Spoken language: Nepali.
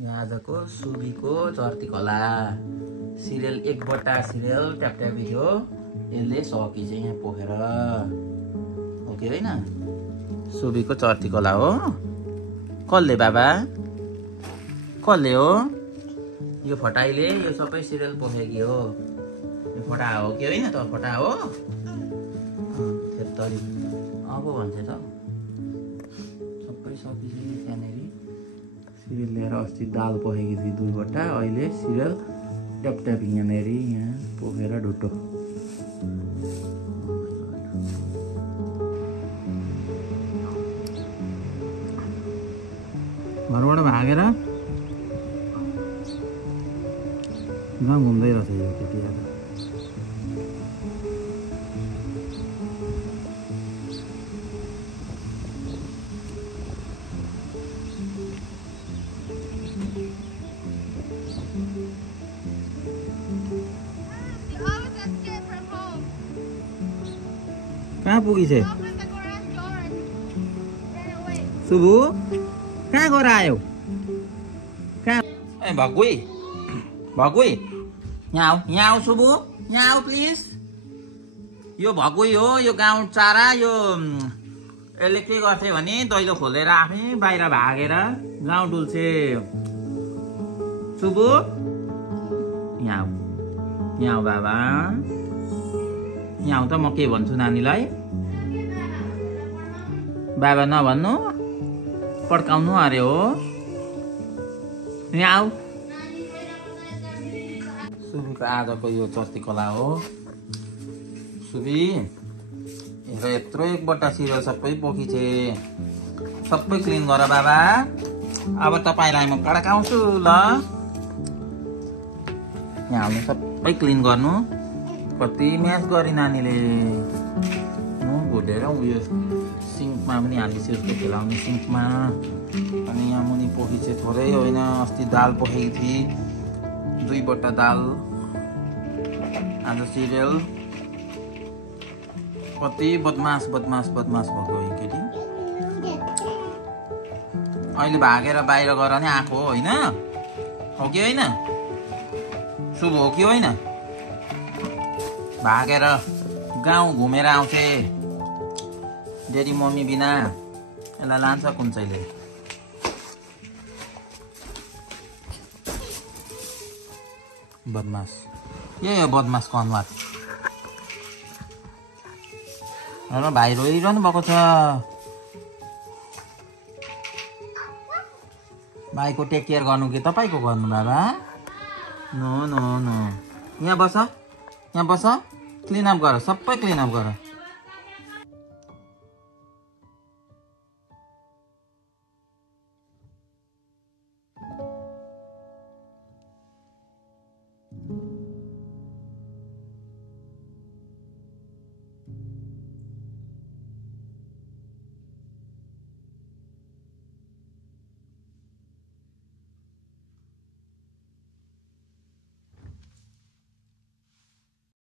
यहाँ आजको सुबीको चर्ती कला सिरियल एकवटा सिरियल ट्यापट्यापी थियो यसले सकि चाहिँ यहाँ पोखेर ओके हैन सुबीको चर्ती कला हो कसले बाबा कसले हो यो फटाइले यो सबै सिरियल पोखेकी हो यो फटा हो के हैन त फटा हो त्यतरी अब भन्छ त सबै सकिसक्यो त्यहाँनेरि सिरियल लिएर अस्ति दाल पोखेकी थिए दुईवटा अहिले सिरियल ट्यापट्याप यहाँनेरि यहाँ पोखेर ढुट्टो घरबाट भागेर गाउँ घुम्दै रहेछ यो केटी आज कहाँ पुगिछ सुबु कहाँ गएर आयो कहाँ ए भगुई भगुई यहाँ आऊ सुबु यहाँ आऊ प्लिज यो भगुई हो यो गाउँ चारा यो यसले के गर्थे भने दैलो खोलेर आफै बाहिर भागेर गाउँ डुल्छे सुबु यहाँ आऊ बाबा यहाँ त म के भन्छु नानीलाई बाबा नभन्नु पड्काउनु अरे हो यहाँ आऊ सुबीको आजको यो चर्ती कला हो सुबी हेर यत्रो एकवटा सिरियल सबै पोखिछे सबै क्लिन गर बाबा अब तपाईलाई म पड्काउँछु ल यहाँ आउनु सबै क्लिन गर्नु कति म्याच गरी नानीले घुटेर उयो सिङ्कमा पनि हालिसक्यो उसको खेलाउने सिङ्कमा अनि यहाँ मुनि पोखिछे थोरै होइन अस्ति दाल पोखेकी थिए दुईवटा दाल आज सिरियल कति बदमास भएको यो केटी अहिले भागेर बाहिर गएर नै आएको हो होइन हो कि होइन शुभ हो कि होइन भागेर गाउँ घुमेर आउँथे डेडी मम्मी बिना यसलाई लान्छ कुन्छैले बदमास यही हो बदमासको अनुहार र भाइ रोइरहनु भएको छ भाइको टेक केयर गर्नु कि तपाईँको गर्नु बाबा नो नो नो यहाँ बस क्लिन अप गर सबै क्लिन अप गर